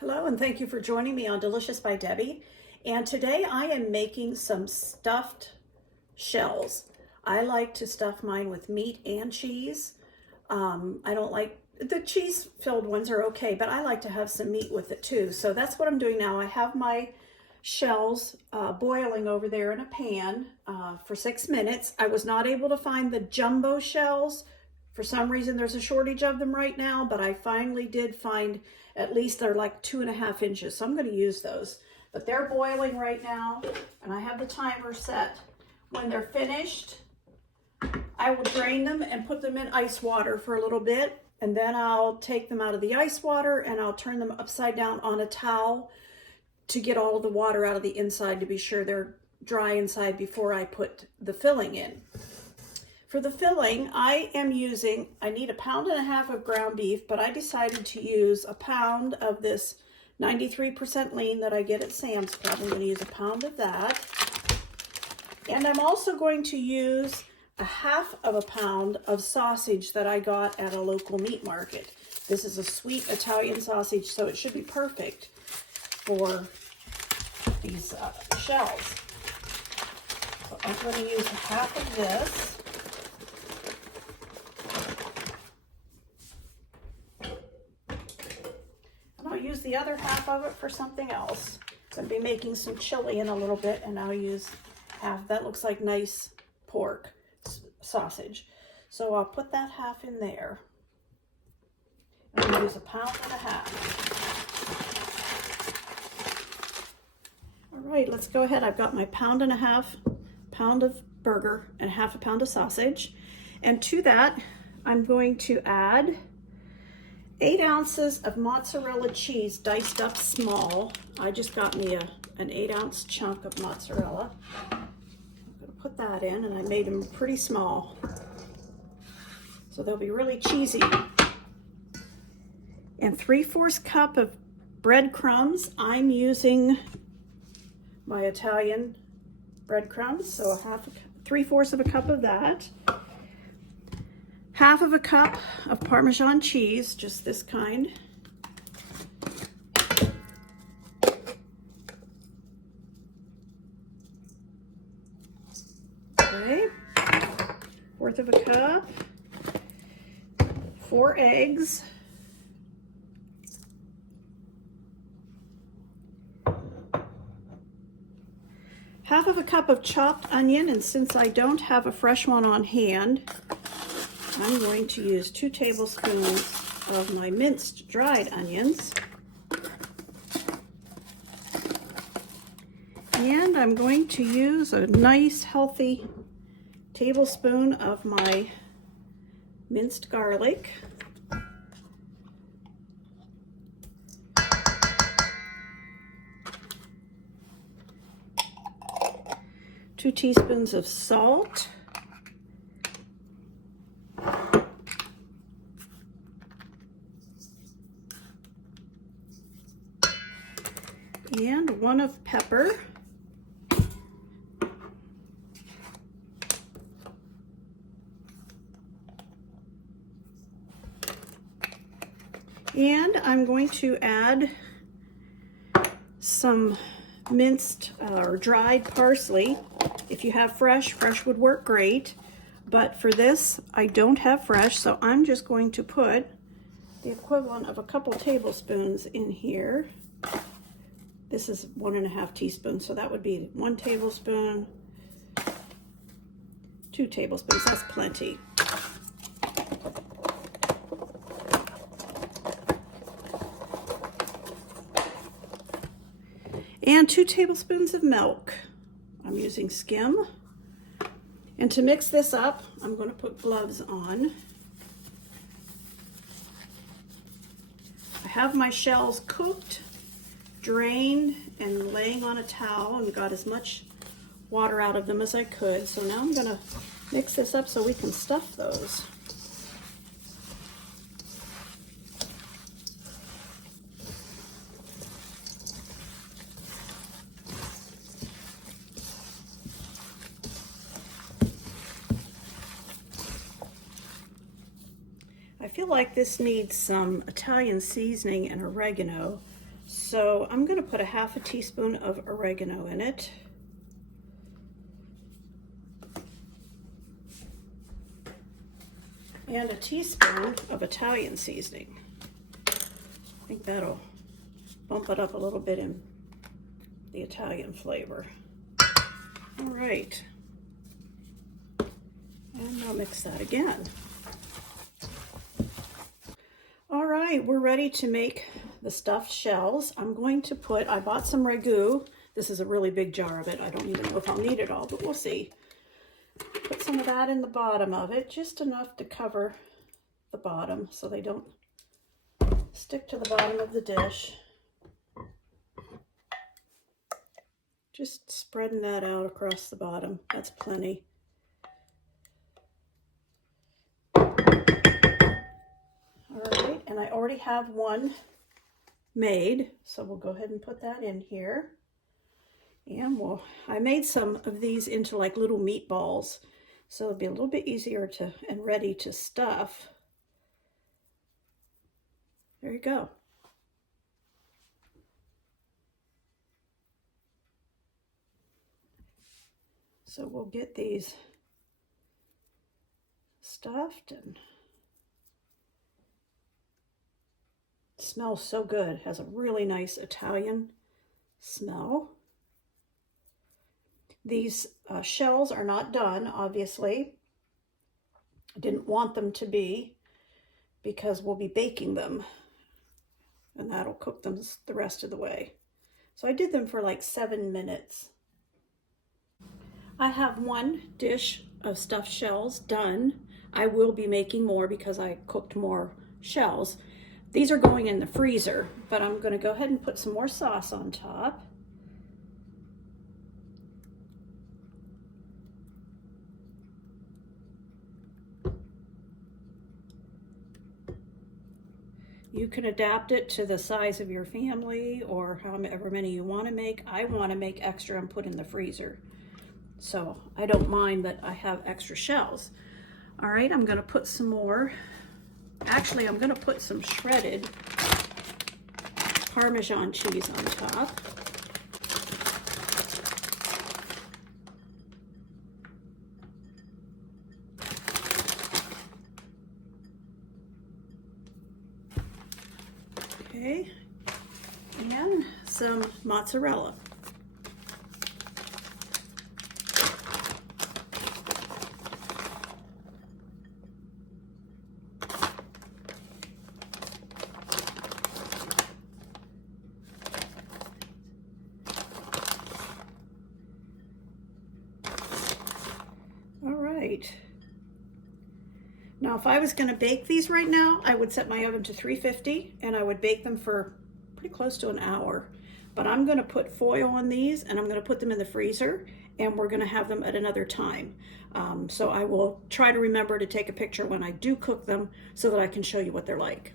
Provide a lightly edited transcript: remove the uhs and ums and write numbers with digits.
Hello, and thank you for joining me on Delicious by Debbie. And today I am making some stuffed shells. I like to stuff mine with meat and cheese. I don't like, the cheese filled ones are okay, but I like to have some meat with it too. So that's what I'm doing now. I have my shells boiling over there in a pan for 6 minutes. I was not able to find the jumbo shells. For some reason, there's a shortage of them right now, but I finally did find at least they're like 2.5 inches. So I'm going to use those. But they're boiling right now, and I have the timer set. When they're finished, I will drain them and put them in ice water for a little bit. And then I'll take them out of the ice water and I'll turn them upside down on a towel to get all of the water out of the inside to be sure they're dry inside before I put the filling in. For the filling, I need 1.5 pounds of ground beef, but I decided to use 1 pound of this 93% lean that I get at Sam's Club. I'm going to use 1 pound of that. And I'm also going to use 1/2 pound of sausage that I got at a local meat market. This is a sweet Italian sausage, so it should be perfect for these shells. So I'm going to use 1/2 of this. Use the other 1/2 of it for something else. So I'll be making some chili in a little bit, and I'll use 1/2. That looks like nice pork sausage. So I'll put that 1/2 in there. I'm going to use 1.5 pounds. All right, let's go ahead. I've got my 1.5 pound of burger and 1/2 pound of sausage. And to that, I'm going to add 8 ounces of mozzarella cheese diced up small. I just got me an 8-ounce chunk of mozzarella. I'm going to put that in, and I made them pretty small, so they'll be really cheesy. And 3/4 cup of breadcrumbs. I'm using my Italian breadcrumbs, so 3/4 cup of that. 1/2 cup of Parmesan cheese, just this kind. Okay, 1/4 cup. 4 eggs. Half of a cup of chopped onion, and since I don't have a fresh one on hand, I'm going to use 2 tablespoons of my minced dried onions. And I'm going to use a nice healthy tablespoon of my minced garlic. Two teaspoons of salt. And 1 of pepper. And I'm going to add some minced or dried parsley. If you have fresh would work great. But for this, I don't have fresh, so I'm just going to put the equivalent of a couple tablespoons in here. This is 1.5 teaspoons, so that would be 1 tablespoon, 2 tablespoons, that's plenty. And 2 tablespoons of milk. I'm using skim. And to mix this up, I'm going to put gloves on. I have my shells cooked, drained, and laying on a towel, and got as much water out of them as I could. So now I'm going to mix this up so we can stuff those. I feel like this needs some Italian seasoning and oregano, So I'm going to put a half a teaspoon of oregano in it. And a teaspoon of Italian seasoning. I think that'll bump it up a little bit in the Italian flavor. All right. And I'll mix that again. All right, we're ready to make the stuffed shells. I'm going to put, I bought some ragu. This is a really big jar of it. I don't even know if I'll need it all, but we'll see. Put some of that in the bottom of it, just enough to cover the bottom so they don't stick to the bottom of the dish. Just spreading that out across the bottom. That's plenty. All right, and I already have one made, so we'll go ahead and put that in here. And I made some of these into like little meatballs, so it'll be a little bit easier to and ready to stuff. There you go. So we'll get these stuffed, and it smells so good. It has a really nice Italian smell. These shells are not done, obviously. I didn't want them to be because we'll be baking them, and that'll cook them the rest of the way. So I did them for like 7 minutes. I have one dish of stuffed shells done. I will be making more because I cooked more shells. These are going in the freezer, but I'm going to go ahead and put some more sauce on top. You can adapt it to the size of your family or however many you want to make. I want to make extra and put in the freezer, so I don't mind that I have extra shells. All right, I'm going to put some more. Actually, I'm going to put some shredded Parmesan cheese on top. Okay, and some mozzarella. All right. Now, if I was going to bake these right now, I would set my oven to 350 and I would bake them for pretty close to an hour. But I'm going to put foil on these and I'm going to put them in the freezer, and we're going to have them at another time. So I will try to remember to take a picture when I do cook them so that I can show you what they're like.